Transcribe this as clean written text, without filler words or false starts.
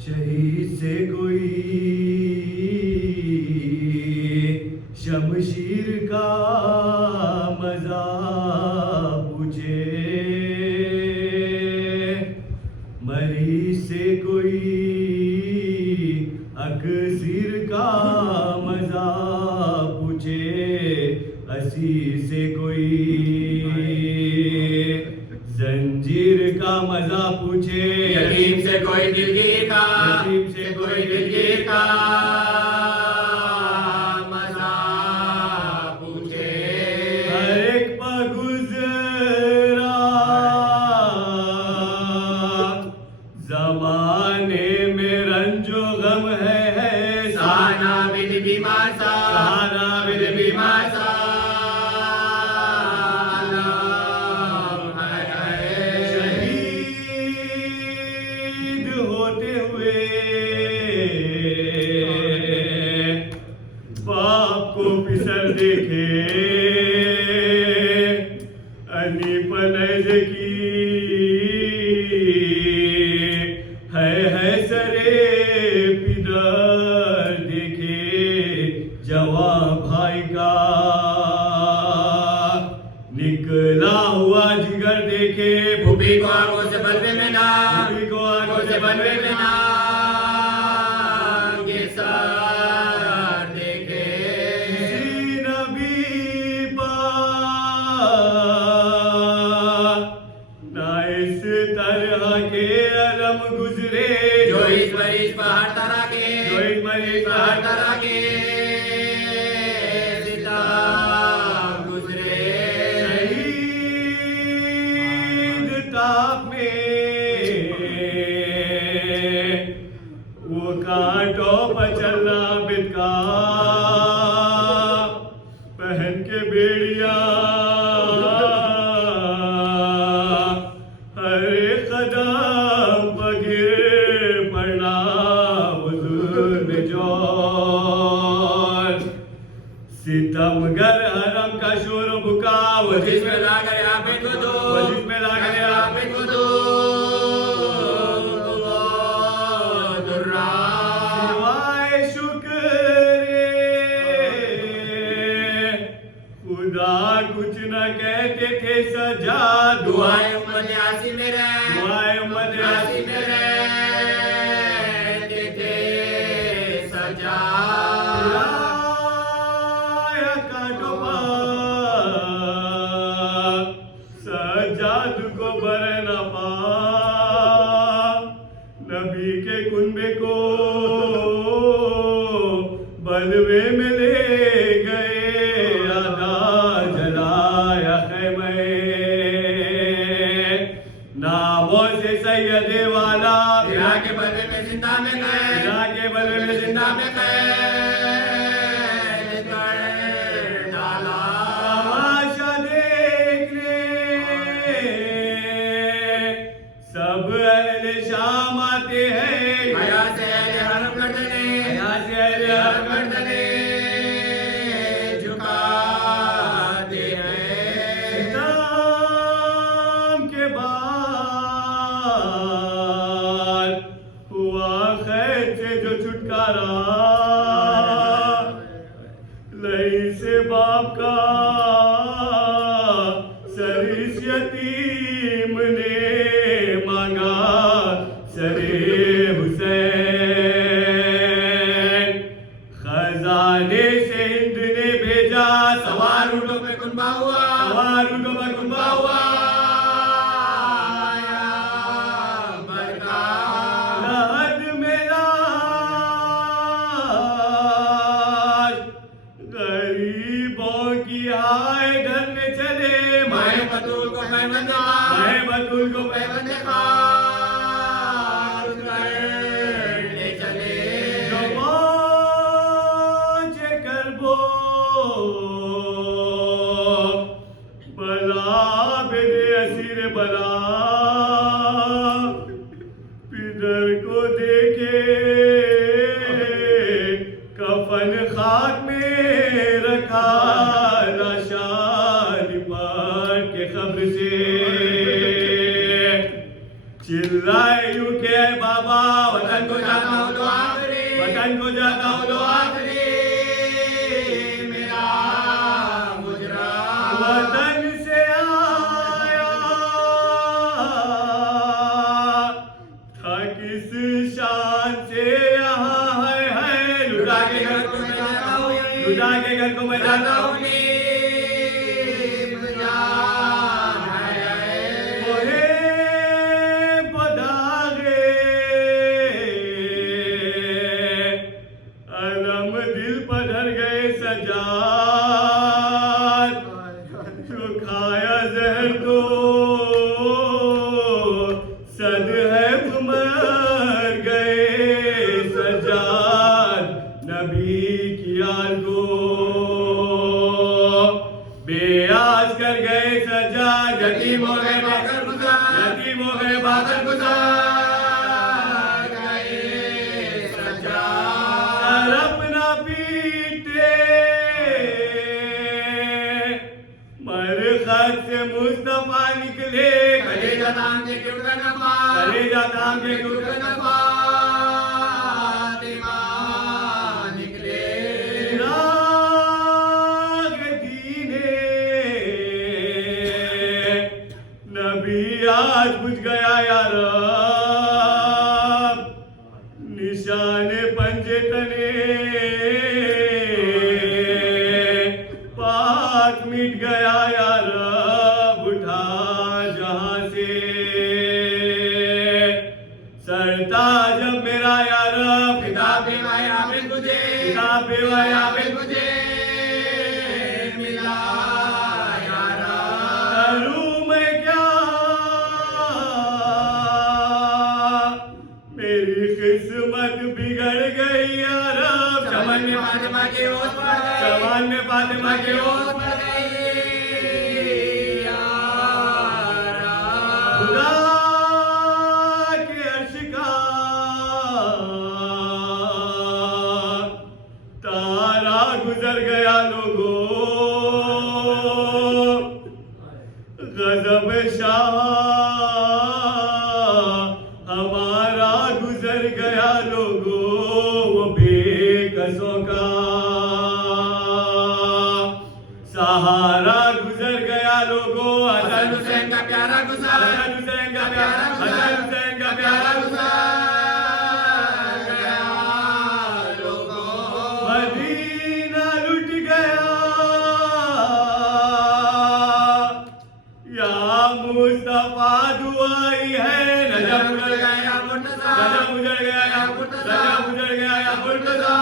शहीद से कोई शमशीर का मजा पूछे, मरीज से कोई अक्सीर का मजा पूछे, असीर से कोई जंजीर का मजा पूछे, यतीम से कोई दिलगीर का, यतीम से कोई दिलगीर का मजा पूछे। हर एक पर गुजरा जमाने में रंजो गम है, साना बिन बीमार सा, साना बिन बीमार सा होते हुए बाप को पिसर देखे, अनी पनज की है सरे पिदर देखे, जवाब भाई का निकला हुआ जिगर देखे, भूपी को आंखों से बलवे में ना, भूपी को आंखों से बलवे बनवे में में ना ये सार देखे। नबी पाक ना इस तरह के अलम गुजरे, जो इस मरीज पर हर तरह के, जो इस मरीज पर हर तरह के सिताब गुजरे। शहीद ताप में वो कांटों पर चलना बिका, पहन के बेड़िया हर कदम पर गिर पड़ना, हुजूर में जोर सितमगर हरम का शोर बुका, वो जिसमें लाकर आप इनको दो, वो जिसमें लाकर आप इनको दो दुर्रा। सिवाय शुक्र खुदा कुछ न कहते थे, सजा दुआएं उम्मत यासी में रहे, दुआएं उम्मत यासी में रहते थे सजा। आया कांटों पर सजाद को बर न पा, नबी के कुनबे को बलवे में ले गए, आधा जलाया खैमे नामों से सैयदे वाला, फिरा के बलवे में जिंदा में गए, फिरा के बलवे में जिंदा जिंदा में कैद कर डाला। तमाशा देखने सब अहले शाम आते हैं, हया से अहले हरम गर्दने, हया से अहले हरम गर्दने झुकाते हैं। सितम के बाद हुआ खैर से जो छुटकारा, लई से बाप का सरिस यतीम ने मांगा, सरे हुसैन खजाने से हिंद ने भेजा, सवार ऊँटों पे कुनबा हुआ, सवार ऊँटों पर गुंबा हुआ, आया बरका। लहद में लाश गरीबों की हाय घर में चले, माए बतूल को पैबंद माए बतूल को पैबंद करने चले। जो पहुंचे करबो बला बेदे असीर बला, पिदर को देखे कफन खाक में रखा, लाशा से चिल्लाए यूं के बाबा वतन को जाता हूँ तो आखिरी, वतन को जाता हूँ तो आखिरी मेरा मुजरा। वतन से आया था किस शान से यहाँ है लुटा के घर को मैं जाता हूँ, लुटा के घर को मैं जाता हूँ दिल पर धर गए सजाद जो खाया जहर तो सद है मर गए सजाद नबी की यार को बेआस कर गए सजाद यतीम हो गए बाकर गुजार, यतीम हो गए बाकर गुजार गए सजाद। अपना पीटे मरखत से मुस्तफा निकले कलेजा तान के क्यों करना पार, कलेजा तान के क्यों करना फातिमा निकले। चिराग दीने नबी आज बुझ गया यार निशाने पंजे तने पाक मिट गया यार उठा जहां से सरता जब मेरा यार किताब बेवाया में तुझे, किताब बेवाया में तुझे मिला यारा। करूं मैं क्या मेरी किस्मत बिगड़ गई यार चमन में फातिमा की ओस पड़ गई, चमन में फातिमा की ओस पड़ गई यारा। खुदा के अर्श का तारा गुजर गया लोगों गजब शाह हमारा गुजर गया लोगों वो बेकसों का सहारा गुजर गया लोगों हसन हुसैन का प्यारा गुजार, हसन हुसैन का प्यारा हसन हुसैन का प्यारा गुजार गया लोगों। मदीना लुट गया या मुस्तफा दुआई है नजम उजड़ गया मुर्तजा, नजम उजड़ गया या नजम उजड़ गया या मुर्तजा